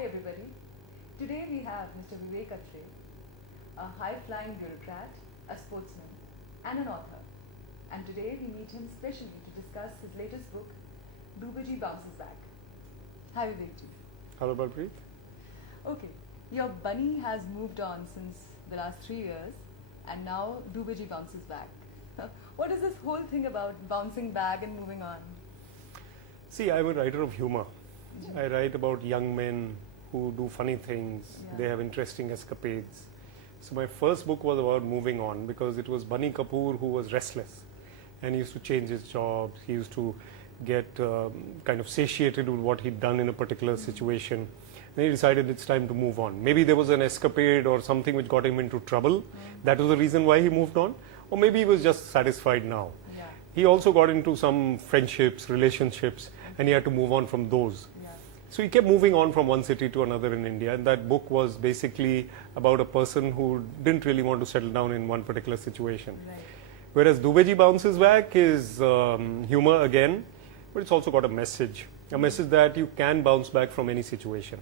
Hi everybody. Today we have Mr. Vivek Atre, a high-flying bureaucrat, a sportsman, and an author. And today we meet him specially to discuss his latest book, Dubeji Bounces Back. Hi Vivekji. Hello, Balpreet. Okay, your bunny has moved on since the last 3 years, and now Dubeji bounces back. What is this whole thing about bouncing back and moving on? See, I'm a writer of humor. I write about young men who do funny things. Yeah. They have interesting escapades. So my first book was about moving on because it was Bunny Kapoor who was restless and he used to change his jobs. He used to get kind of satiated with what he'd done in a particular situation. And he decided it's time to move on. Maybe there was an escapade or something which got him into trouble. That was the reason why he moved on. Or maybe he was just satisfied now. Yeah. He also got into some friendships, relationships, and he had to move on from those. Yeah. So he kept moving on from one city to another in India, and that book was basically about a person who didn't really want to settle down in one particular situation. Right. Whereas Dubeji Bounces Back is humor again, but it's also got a message that you can bounce back from any situation.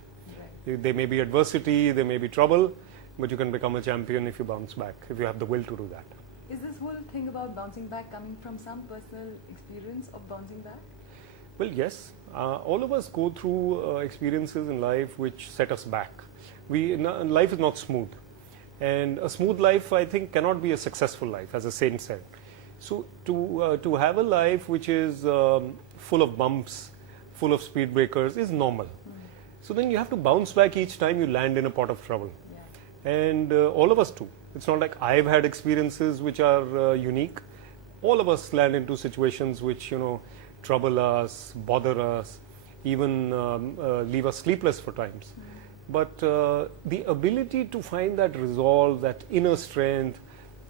Right. There may be adversity, there may be trouble, but you can become a champion if you bounce back, if you have the will to do that. Is this whole thing about bouncing back coming from some personal experience of bouncing back? Well, yes. All of us go through experiences in life which set us back. Life is not smooth. And a smooth life, I think, cannot be a successful life, as a saint said. So to have a life which is full of bumps, full of speed breakers is normal. So then you have to bounce back each time you land in a pot of trouble. Yeah. And all of us do. It's not like I've had experiences which are unique. All of us land into situations which, trouble us, bother us, even leave us sleepless for times. But the ability to find that resolve, that inner strength,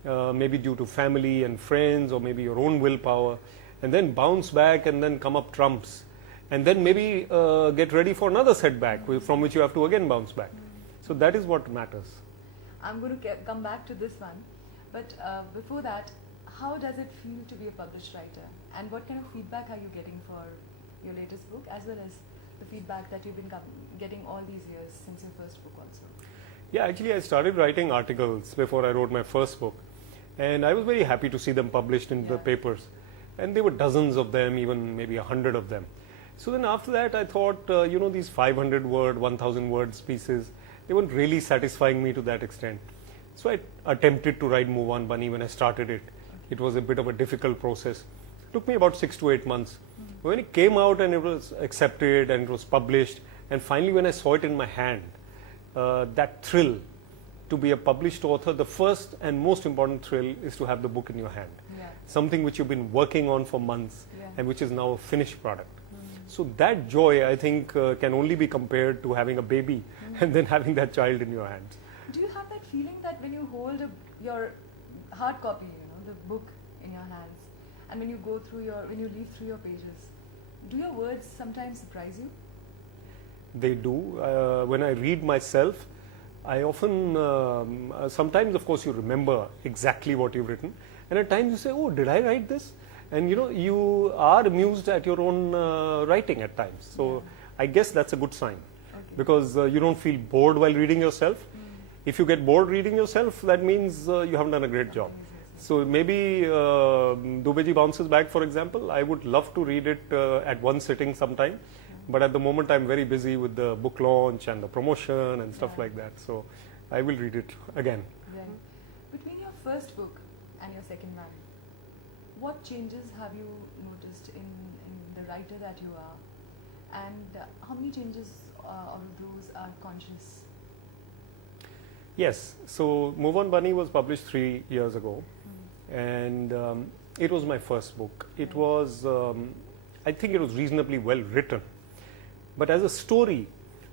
maybe due to family and friends or maybe your own willpower, and then bounce back and then come up trumps, and then maybe get ready for another setback from which you have to again bounce back. So that is what matters. I'm going to come back to this one, but before that, how does it feel to be a published writer, and what kind of feedback are you getting for your latest book, as well as the feedback that you've been getting all these years since your first book also? Yeah, actually I started writing articles before I wrote my first book, and I was very happy to see them published in the papers, and there were dozens of them, even maybe 100 of them. So then after that I thought, these 500 word, 1000 words pieces, they weren't really satisfying me to that extent. So I attempted to write Move On Bunny when I started it. It was a bit of a difficult process. It took me about 6 to 8 months. When it came out and it was accepted and it was published, and finally when I saw it in my hand, that thrill to be a published author, the first and most important thrill is to have the book in your hand. Yeah. Something which you've been working on for months and which is now a finished product. So that joy, I think, can only be compared to having a baby and then having that child in your hands. Do you have that feeling that when you hold your hard copy, the book in your hands, and when you when you leaf through your pages, do your words sometimes surprise you? They do. When I read myself, I often, sometimes of course you remember exactly what you've written, and at times you say, oh, did I write this? And you are amused at your own writing at times. So I guess that's a good sign, because you don't feel bored while reading yourself. If you get bored reading yourself, that means you haven't done a great job. So maybe Dubeji Bounces Back, for example, I would love to read it at one sitting sometime. But at the moment I'm very busy with the book launch and the promotion and stuff like that. So I will read it again. Right. Between your first book and your second one, what changes have you noticed in the writer that you are? And how many changes of those are conscious? Yes. So Move On Bunny was published 3 years ago. And it was my first book. It was, I think it was reasonably well written. But as a story,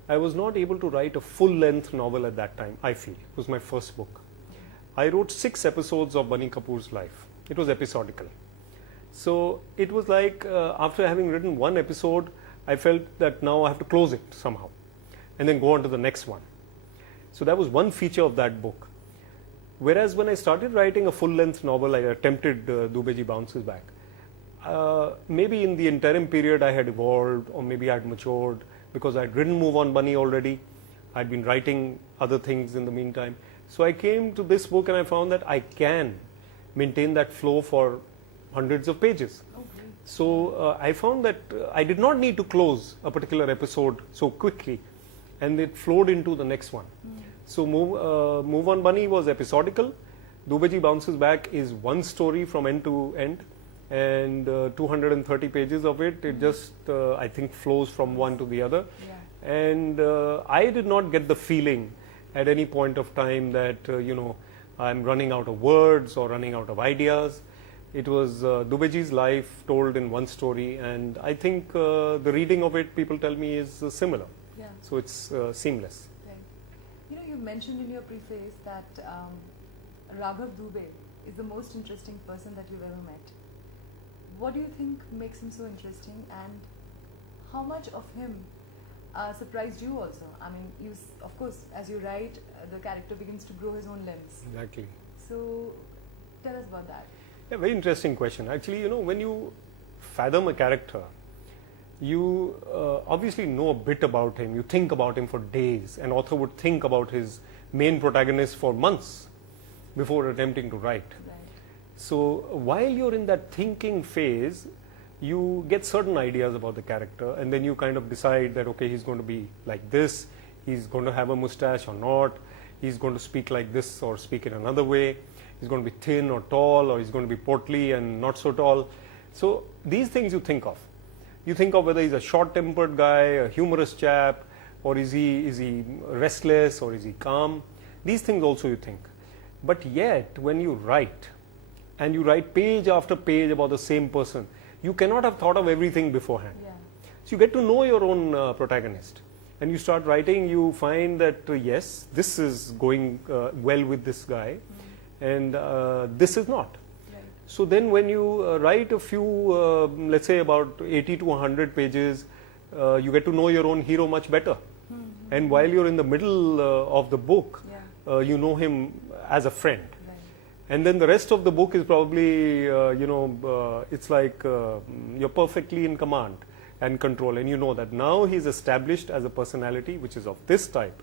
I was not able to write a full-length novel at that time, I feel. It was my first book. I wrote 6 episodes of Bunny Kapoor's life. It was episodical. So it was like after having written one episode, I felt that now I have to close it somehow and then go on to the next one. So that was one feature of that book. Whereas when I started writing a full-length novel, I attempted Dubeji Bounces Back. Maybe in the interim period I had evolved, or maybe I had matured, because I'd written Move On Bunny already. I'd been writing other things in the meantime. So I came to this book and I found that I can maintain that flow for hundreds of pages. Oh, great. So I found that I did not need to close a particular episode so quickly, and it flowed into the next one. So Move On Bunny was episodical. Dubeji Bounces Back is one story from end to end, and 230 pages of it, it just I think flows from one to the other. Yeah. And I did not get the feeling at any point of time that I'm running out of words or running out of ideas. It was Dubeji's life told in one story, and I think the reading of it, people tell me, is similar. Yeah. So it's seamless. Right. You mentioned in your preface that Raghav Dubey is the most interesting person that you've ever met. What do you think makes him so interesting, and how much of him surprised you also? I mean, of course, as you write, the character begins to grow his own limbs. Exactly. So, tell us about that. Yeah, very interesting question. Actually, when you fathom a character, you obviously know a bit about him. You think about him for days. An author would think about his main protagonist for months before attempting to write. Right. So while you're in that thinking phase, you get certain ideas about the character, and then you kind of decide that, okay, he's going to be like this, he's going to have a mustache or not, he's going to speak like this or speak in another way, he's going to be thin or tall, or he's going to be portly and not so tall. So these things you think of. You think of whether he's a short-tempered guy, a humorous chap, or is he restless, or is he calm. These things also you think. But yet, when you write, and you write page after page about the same person, you cannot have thought of everything beforehand. Yeah. So you get to know your own protagonist, and you start writing, you find that yes, this is going well with this guy, and this is not. Right. So then when you write a few, let's say about 80 to 100 pages, you get to know your own hero much better. And while you're in the middle of the book, Yeah. you know him as a friend. Right. And then the rest of the book is probably, it's like you're perfectly in command and control, and you know that now he's established as a personality which is of this type,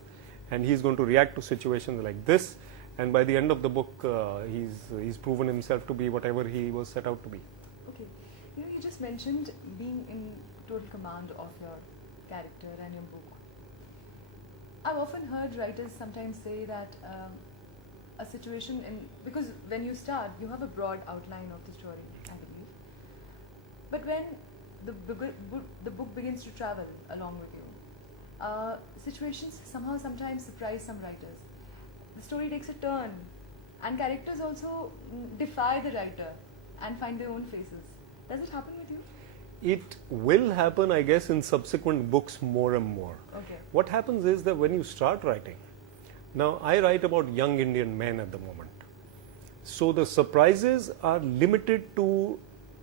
and he's going to react to situations like this, and by the end of the book, he's proven himself to be whatever he was set out to be. Okay. You just mentioned being in total command of your character and your book. I've often heard writers sometimes say that a situation because when you start, you have a broad outline of the story, I believe. But when the book begins to travel along with you, situations sometimes surprise some writers. The story takes a turn, and characters also defy the writer and find their own faces. Does it happen with you? It will happen, I guess, in subsequent books more and more. Okay. What happens is that when you start writing, now I write about young Indian men at the moment. So the surprises are limited to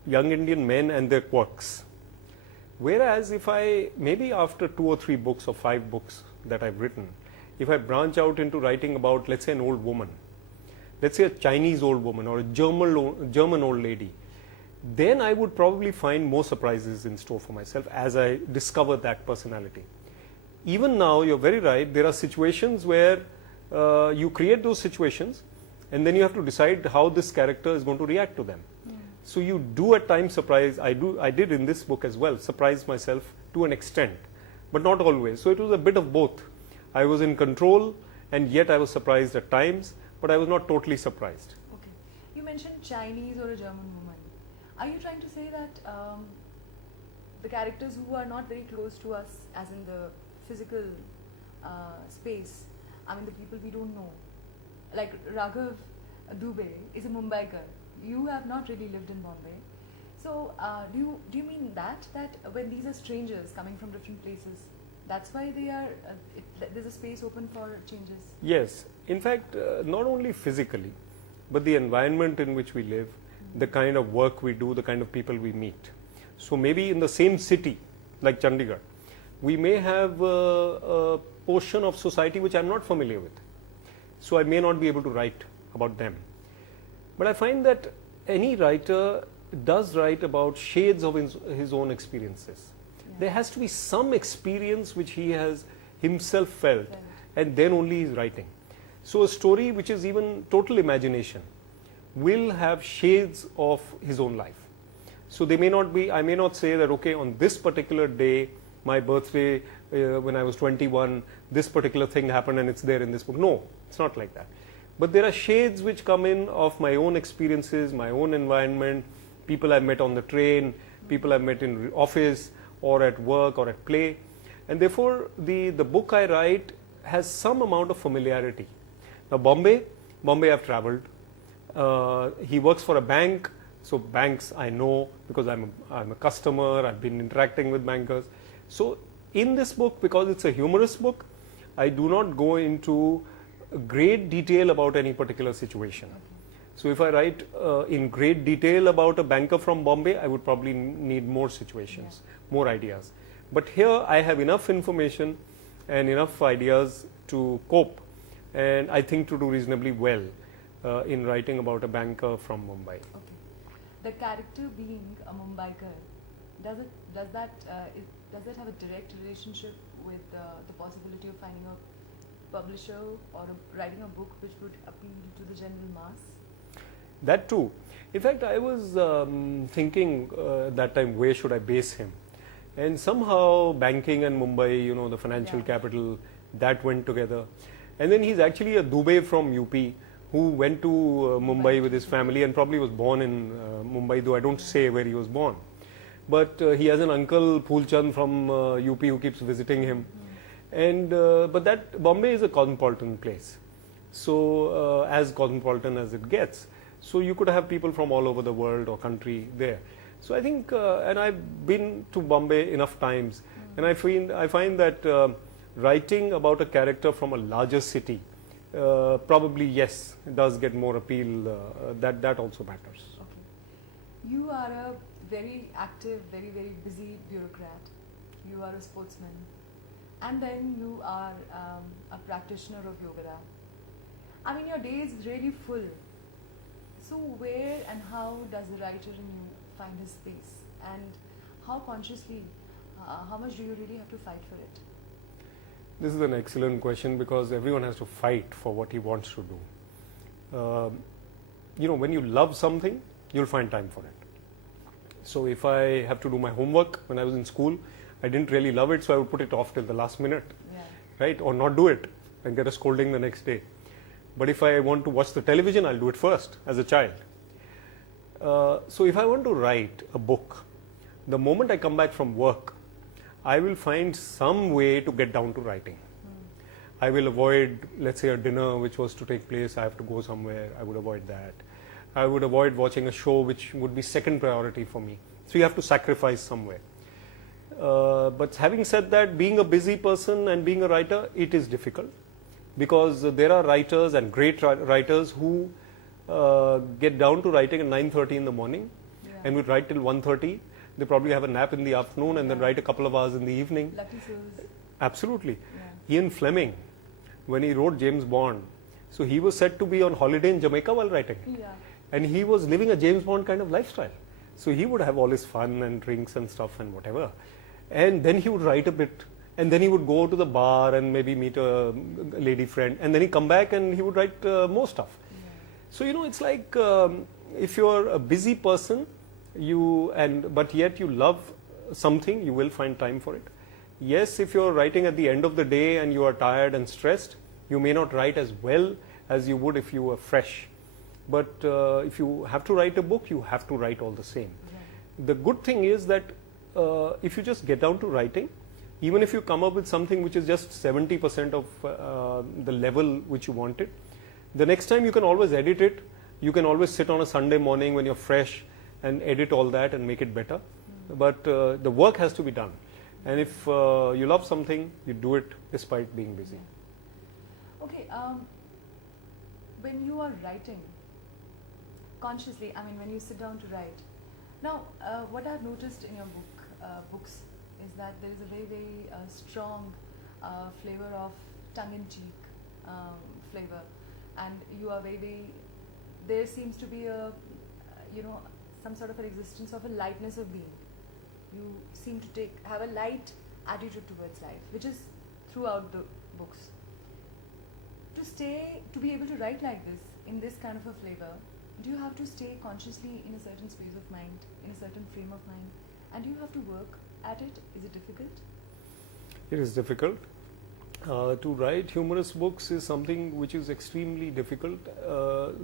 young Indian men and their quirks. Whereas if maybe after 2 or 3 books or 5 books that I've written, if I branch out into writing about, let's say, an old woman, let's say a Chinese old woman or a German old lady, then I would probably find more surprises in store for myself as I discover that personality. Even now, you're very right, there are situations where you create those situations, and then you have to decide how this character is going to react to them. So you do at times surprise. I did in this book as well, surprise myself to an extent, but not always. So it was a bit of both. I was in control, and yet I was surprised at times, but I was not totally surprised. Okay. You mentioned Chinese or a German woman. Are you trying to say that the characters who are not very close to us, as in the physical space, I mean the people we don't know, like Raghav Dubey is a Mumbaiker. You have not really lived in Bombay. So do you mean that when these are strangers coming from different places, that's why they are there's a space open for changes? Yes. In fact, not only physically, but the environment in which we live, the kind of work we do, the kind of people we meet. So maybe in the same city, like Chandigarh, we may have a portion of society which I'm not familiar with. So I may not be able to write about them. But I find that any writer does write about shades of his own experiences. Yeah. There has to be some experience which he has himself felt, Right. and then only he's writing. So a story which is even total imagination will have shades of his own life. So they may not be, I may not say that, okay, on this particular day, my birthday, when I was 21, this particular thing happened and it's there in this book. No, it's not like that. But there are shades which come in of my own experiences, my own environment, people I met on the train, people I met in office or at work or at play. And therefore, the book I write has some amount of familiarity. Now, Bombay I've traveled. He works for a bank, so banks I know because I'm a customer, I've been interacting with bankers. So in this book, because it's a humorous book, I do not go into great detail about any particular situation. So if I write in great detail about a banker from Bombay, I would probably need more situations, more ideas. But here I have enough information and enough ideas to cope, and I think to do reasonably well in writing about a banker from Mumbai. Okay. The character being a Mumbaiker, does it have a direct relationship with the possibility of finding a publisher or writing a book which would appeal to the general mass? That too. In fact, I was thinking that time, where should I base him? And somehow banking and Mumbai, you know, the financial capital, that went together. And then he's actually a Dubey from UP who went to Mumbai with his family and probably was born in Mumbai, though I don't say where he was born. But he has an uncle, Phulchand from UP, who keeps visiting him. And but that Bombay is a cosmopolitan place. So as cosmopolitan as it gets. So you could have people from all over the world or country there. So I think, and I've been to Bombay enough times, and I find that writing about a character from a larger city, probably yes, does get more appeal. That also matters. Okay. You are a very active, very busy bureaucrat. You are a sportsman, and then you are a practitioner of yoga. I mean, your day is really full. So where and how does the writer in you find his space, and how consciously, how much do you really have to fight for it? This is an excellent question because everyone has to fight for what he wants to do. You know, when you love something, you'll find time for it. So if I have to do my homework when I was in school, I didn't really love it, so I would put it off till the last minute, right? Or not do it and get a scolding the next day. But if I want to watch the television, I'll do it first as a child. So if I want to write a book, the moment I come back from work, I will find some way to get down to writing. I will avoid, let's say, a dinner which was to take place, I have to go somewhere, I would avoid that. I would avoid watching a show which would be second priority for me. So you have to sacrifice somewhere. But having said that, being a busy person and being a writer, it is difficult. Because there are writers and great writers who get down to writing at 9:30 in the morning and would write till 1:30. They probably have a nap in the afternoon and then write a couple of hours in the evening. Lucky souls. Absolutely. Ian Fleming, when he wrote James Bond, so he was said to be on holiday in Jamaica while writing. And he was living a James Bond kind of lifestyle. So he would have all his fun and drinks and stuff and whatever. And then he would write a bit. And then he would go to the bar and maybe meet a lady friend. And then he'd come back and he would write more stuff. So, you know, it's like if you're a busy person, but yet you love something, you will find time for it. Yes, if you're writing at the end of the day and you are tired and stressed, you may not write as well as you would if you were fresh. But if you have to write a book, you have to write all the same. The good thing is that if you just get down to writing, even if you come up with something which is just 70% of the level which you wanted, the next time you can always edit it. You can always sit on a Sunday morning when you're fresh and edit all that and make it better. But the work has to be done. And if you love something, you do it despite being busy. Okay, when you are writing, consciously, I mean when you sit down to write, now what I've noticed in your books is that there is a very strong flavor of tongue-in-cheek flavor, and you are there seems to be a, some sort of an existence of a lightness of being. You seem to have a light attitude towards life, which is throughout the books. To be able to write like this, in this kind of a flavor, do you have to stay consciously in a certain space of mind, in a certain frame of mind, and do you have to work at it? Is it difficult? It is difficult. To write humorous books is something which is extremely difficult.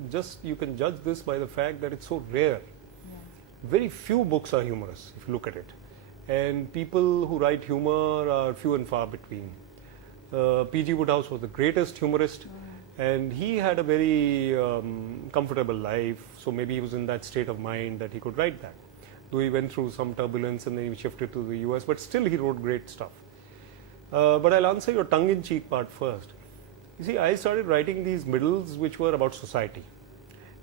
Just you can judge this by the fact that it's so rare. Yeah. Very few books are humorous, if you look at it. And people who write humor are few and far between. P.G. Wodehouse was the greatest humorist, and he had a very comfortable life, so maybe he was in that state of mind that he could write that. Though he went through some turbulence and then he shifted to the US, but still he wrote great stuff. But I'll answer your tongue-in-cheek part first. You see, I started writing these middles which were about society.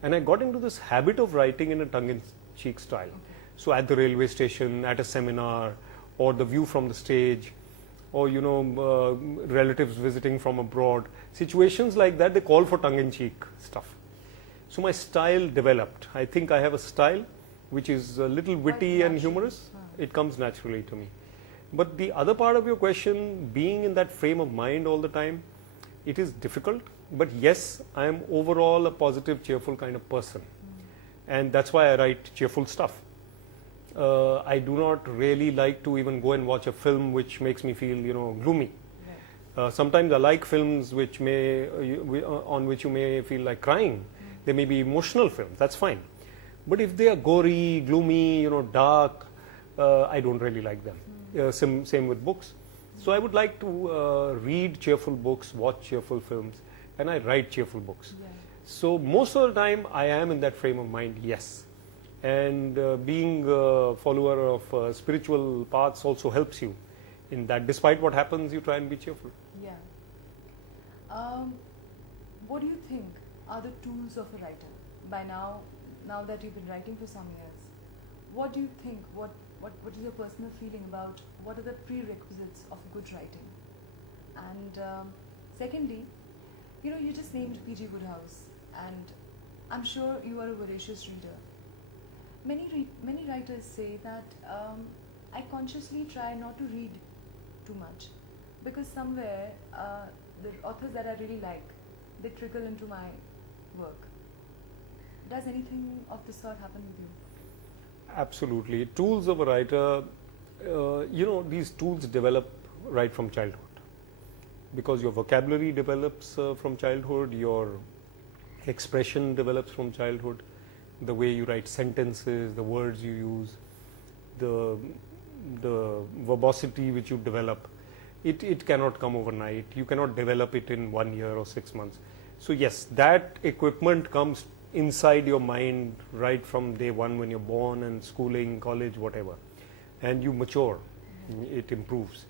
And I got into this habit of writing in a tongue-in-cheek style. So at the railway station, at a seminar, or the view from the stage, or relatives visiting from abroad, situations like that, they call for tongue-in-cheek stuff. So my style developed. I think I have a style which is a little witty and humorous. It comes naturally to me. But the other part of your question, being in that frame of mind all the time, it is difficult. But yes, I am overall a positive, cheerful kind of person. And that's why I write cheerful stuff. I do not really like to even go and watch a film which makes me feel, gloomy. Sometimes I like films which on which you may feel like crying. They may be emotional films. That's fine. But if they are gory, gloomy, dark, I don't really like them. Same with books. So I would like to read cheerful books, watch cheerful films, and I write cheerful books. Yeah. So most of the time I am in that frame of mind, yes. And being a follower of spiritual paths also helps you in that. Despite what happens, you try and be cheerful. Yeah. What do you think are the tools of a writer? By now that you've been writing for some years, what do you think? What is your personal feeling about what are the prerequisites of good writing? And secondly, you just named P.G. Wodehouse, and I'm sure you are a voracious reader. Many writers say that I consciously try not to read too much because somewhere the authors that I really like, they trickle into my work. Does anything of this sort happen with you? Absolutely. Tools of a writer, these tools develop right from childhood. Because your vocabulary develops from childhood, your expression develops from childhood, the way you write sentences, the words you use, the verbosity which you develop, it cannot come overnight. You cannot develop it in 1 year or 6 months. So yes, that equipment comes inside your mind right from day one when you're born and schooling, college, whatever. And you mature, it improves.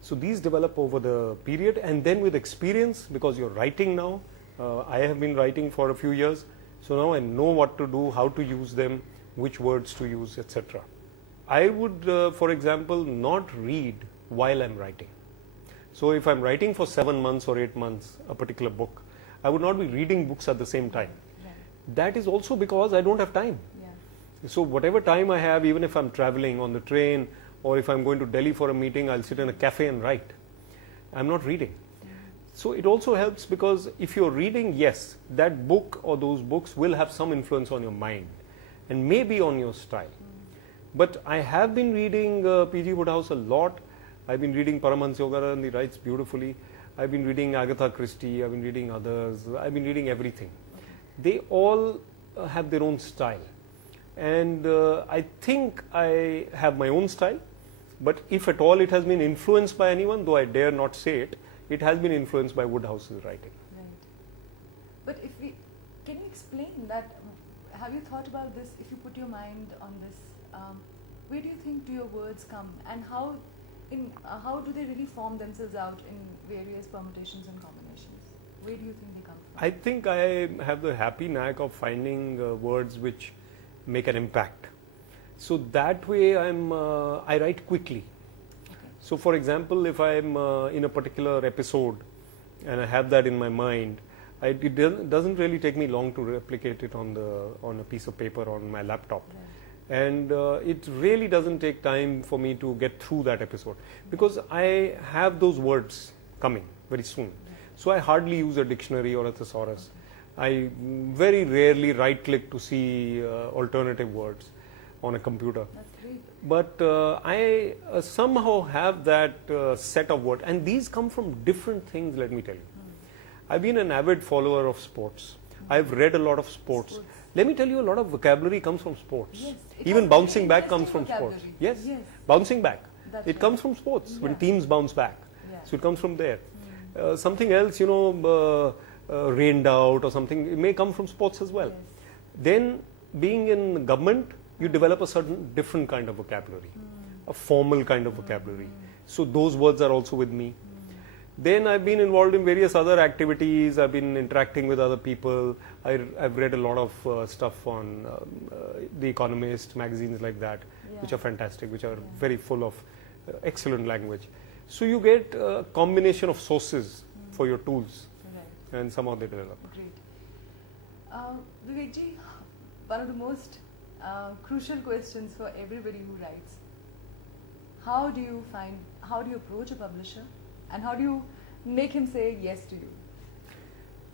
So these develop over the period, and then with experience, because you're writing now, I have been writing for a few years, so now I know what to do, how to use them, which words to use, etc. I would, for example, not read while I'm writing. So if I'm writing for 7 months or 8 months, a particular book, I would not be reading books at the same time. That is also because I don't have time. Yeah. So whatever time I have, even if I'm traveling on the train or if I'm going to Delhi for a meeting, I'll sit in a cafe and write. I'm not reading. So it also helps because if you're reading, yes, that book or those books will have some influence on your mind and maybe on your style. But I have been reading P.G. Wodehouse a lot. I've been reading Paramahansa Yogananda, he writes beautifully. I've been reading Agatha Christie, I've been reading others, I've been reading everything. They all have their own style. And I think I have my own style, but if at all it has been influenced by anyone, though I dare not say it, it has been influenced by Wodehouse's writing. Right. But can you explain that, have you thought about this, if you put your mind on this, where do you think do your words come and how do they really form themselves out in various permutations and combinations? Where do you think they come from? I think I have the happy knack of finding words which make an impact. So that way I write quickly. Okay. So for example, if I'm in a particular episode and I have that in my mind, it doesn't really take me long to replicate it on a piece of paper on my laptop. Right. And it really doesn't take time for me to get through that episode because I have those words coming very soon. So I hardly use a dictionary or a thesaurus. I very rarely right click to see alternative words on a computer. That's great. But I somehow have that set of words, and these come from different things, let me tell you. I've been an avid follower of sports. I've read a lot of sports. Let me tell you, a lot of vocabulary comes from sports. Yes, it Even has bouncing very back comes from interesting sports. vocabulary. Yes, Yes. bouncing back. That's It right. comes from sports when Yeah. teams bounce back. Yeah. So it comes from there. Something else, rained out or something, it may come from sports as well. Yes. Then, being in government, you develop a certain different kind of vocabulary, a formal kind of vocabulary. So those words are also with me. Then I've been involved in various other activities. I've been interacting with other people. I've read a lot of stuff on The Economist, magazines like that, which Yeah. are fantastic, which are very full of excellent language. So you get a combination of sources for your tools, Right. and somehow they develop. Great. Vivekji, one of the most crucial questions for everybody who writes. How do you approach a publisher, and how do you make him say yes to you?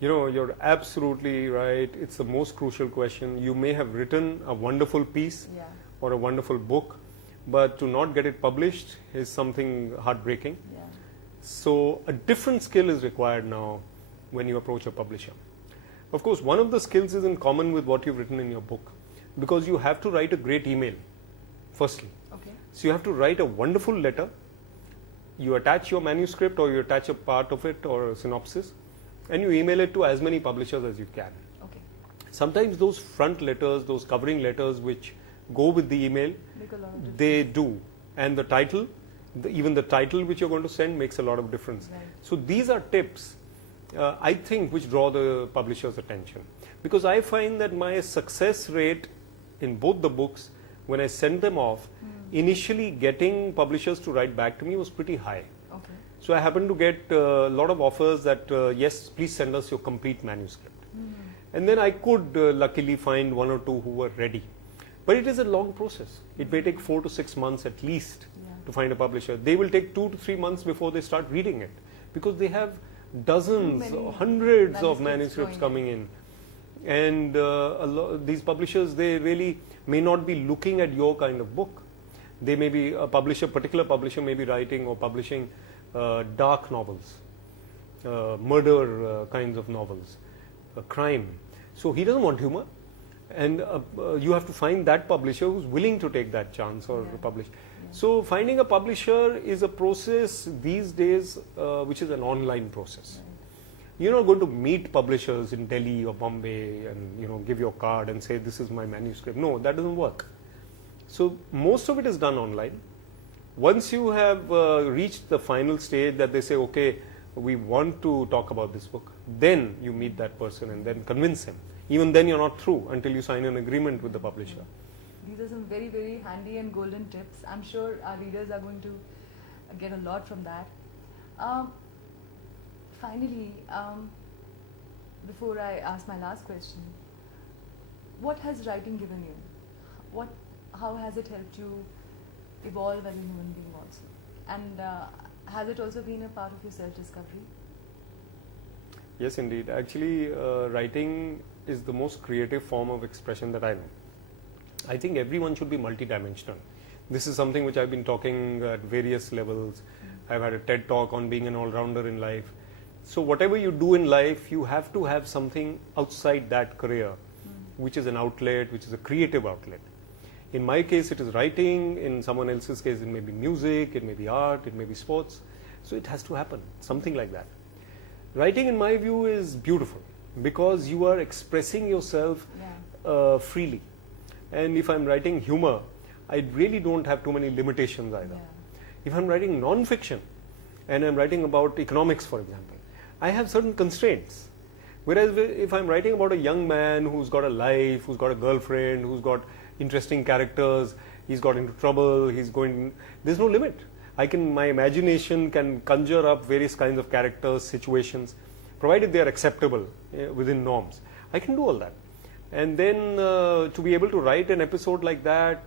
You're absolutely right. It's the most crucial question. You may have written a wonderful piece Yeah. or a wonderful book, but to not get it published is something heartbreaking. Yeah. So a different skill is required now when you approach a publisher. Of course, one of the skills is in common with what you've written in your book, because you have to write a great email, firstly. Okay. So you have to write a wonderful letter. You attach your manuscript, or you attach a part of it or a synopsis, and you email it to as many publishers as you can. Okay. Sometimes those front letters, those covering letters which go with the email, Make a lot of difference. they do. And the title, even the title which you're going to send makes a lot of difference. Right. So these are tips, I think, which draw the publisher's attention. Because I find that my success rate in both the books, when I sent them off, initially getting publishers to write back to me was pretty high. Okay. So I happened to get a lot of offers that, yes, please send us your complete manuscript. And then I could luckily find one or two who were ready. But it is a long process. It may take 4 to 6 months at least Yeah. to find a publisher. They will take 2 to 3 months before they start reading it, because they have dozens, Too many hundreds of manuscripts manuscripts coming in. And these publishers, they really may not be looking at your kind of book. They may be particular publisher may be writing or publishing dark novels, murder kinds of novels, crime. So he doesn't want humor, and you have to find that publisher who's willing to take that chance or Yeah. publish. Yeah. So finding a publisher is a process these days, which is an online process. Right. You're not going to meet publishers in Delhi or Bombay and give your card and say, this is my manuscript. No, that doesn't work. So most of it is done online. Once you have reached the final stage that they say, okay, we want to talk about this book, then you meet that person and then convince him. Even then you're not through until you sign an agreement with the publisher. These are some very, very handy and golden tips. I'm sure our readers are going to get a lot from that. Finally, before I ask my last question, what has writing given you? How has it helped you evolve as a human being also? And has it also been a part of your self-discovery? Yes, indeed. Actually, writing is the most creative form of expression that I know. I think everyone should be multidimensional. This is something which I've been talking at various levels. I've had a TED talk on being an all-rounder in life. So whatever you do in life, you have to have something outside that career, which is an outlet, which is a creative outlet. In my case, it is writing. In someone else's case, it may be music, it may be art, it may be sports. So it has to happen, something like that. Writing, in my view, is beautiful because you are expressing yourself Yeah. freely. And if I'm writing humor, I really don't have too many limitations either. Yeah. If I'm writing non-fiction and I'm writing about economics, for example, I have certain constraints. Whereas if I'm writing about a young man who's got a life, who's got a girlfriend, who's got interesting characters, he's got into trouble, there's no limit. My imagination can conjure up various kinds of characters, situations, provided they are acceptable within norms. I can do all that. And then to be able to write an episode like that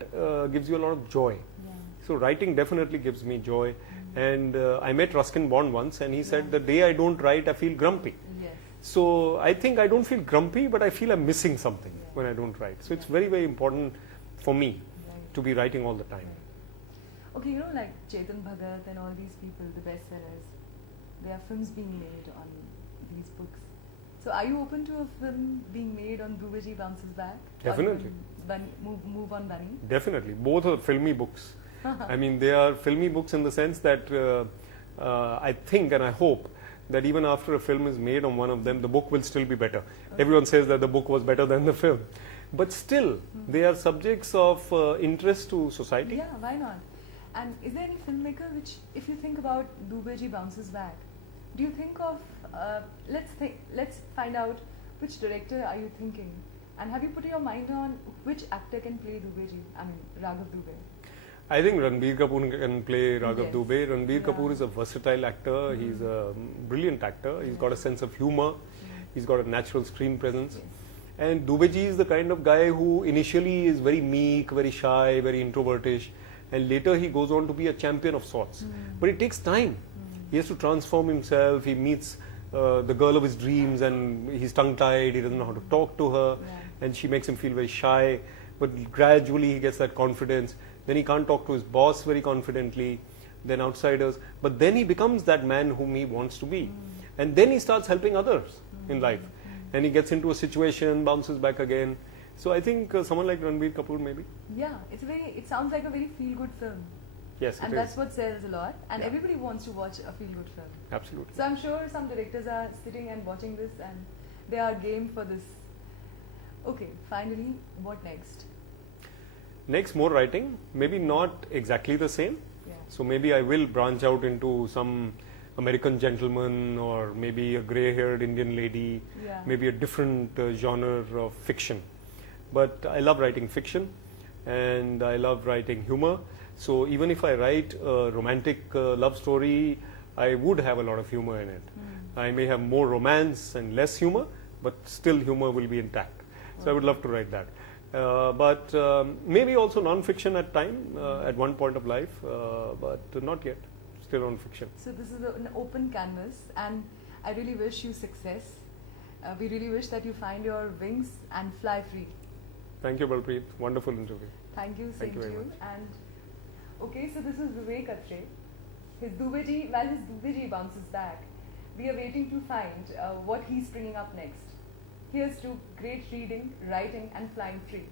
gives you a lot of joy. Yeah. So writing definitely gives me joy. And I met Ruskin Bond once, and he said, the day I don't write, I feel grumpy. Yes. So I think I don't feel grumpy, but I feel I'm missing something Yeah. when I don't write. So it's very, very important for me Right. to be writing all the time. Right. Okay, you know, like Chetan Bhagat and all these people, the bestsellers, there are films being made on these books. So are you open to a film being made on Dubeji Bounces Back? Definitely. Or move on Bunny? Definitely. Both are filmy books. I mean, they are filmy books in the sense that I think and I hope that even after a film is made on one of them, the book will still be better. Okay. Everyone says that the book was better than the film. But still, they are subjects of interest to society. Yeah, why not? And is there any filmmaker which, if you think about Dubeji Bounces Back, do you think of, let's find out which director are you thinking? And have you put your mind on which actor can play Dubeji? I mean, Raghav Dubey. I think Ranbir Kapoor can play Raghav Yes. Dubey. Ranbir Yeah. Kapoor is a versatile actor. He's a brilliant actor. He's got a sense of humor. He's got a natural screen presence. Yes. And Dubeji is the kind of guy who initially is very meek, very shy, very introvertish, and later he goes on to be a champion of sorts. But it takes time. He has to transform himself. He meets the girl of his dreams, and he's tongue-tied. He doesn't know how to talk to her, Yeah. and she makes him feel very shy. But gradually he gets that confidence. Then he can't talk to his boss very confidently. Then outsiders. But then he becomes that man whom he wants to be, and then he starts helping others in life. And he gets into a situation, bounces back again. So I think someone like Ranbir Kapoor maybe. Yeah, it sounds like a very feel-good film. Yes, And it that's is. what sells a lot. And Yeah. everybody wants to watch a feel-good film. Absolutely. So I'm sure some directors are sitting and watching this and they are game for this. Okay, finally, what next? Next, more writing. Maybe not exactly the same. Yeah. So maybe I will branch out into some American gentleman, or maybe a grey-haired Indian lady, Yeah. maybe a different genre of fiction. But I love writing fiction, and I love writing humor. So even if I write a romantic love story, I would have a lot of humor in it. I may have more romance and less humor, but still humor will be intact. So I would love to write that. But maybe also non-fiction at time, at one point of life, but not yet. Still non-fiction. So this is an open canvas, and I really wish you success. We really wish that you find your wings and fly free. Thank you, Balpreet. Wonderful interview. Thank you, Thank same you to very you. much. And okay, so this is Vivek Atre. While his Dubeji bounces back, we are waiting to find what he's bringing up next. Here's to great reading, writing, and flying free.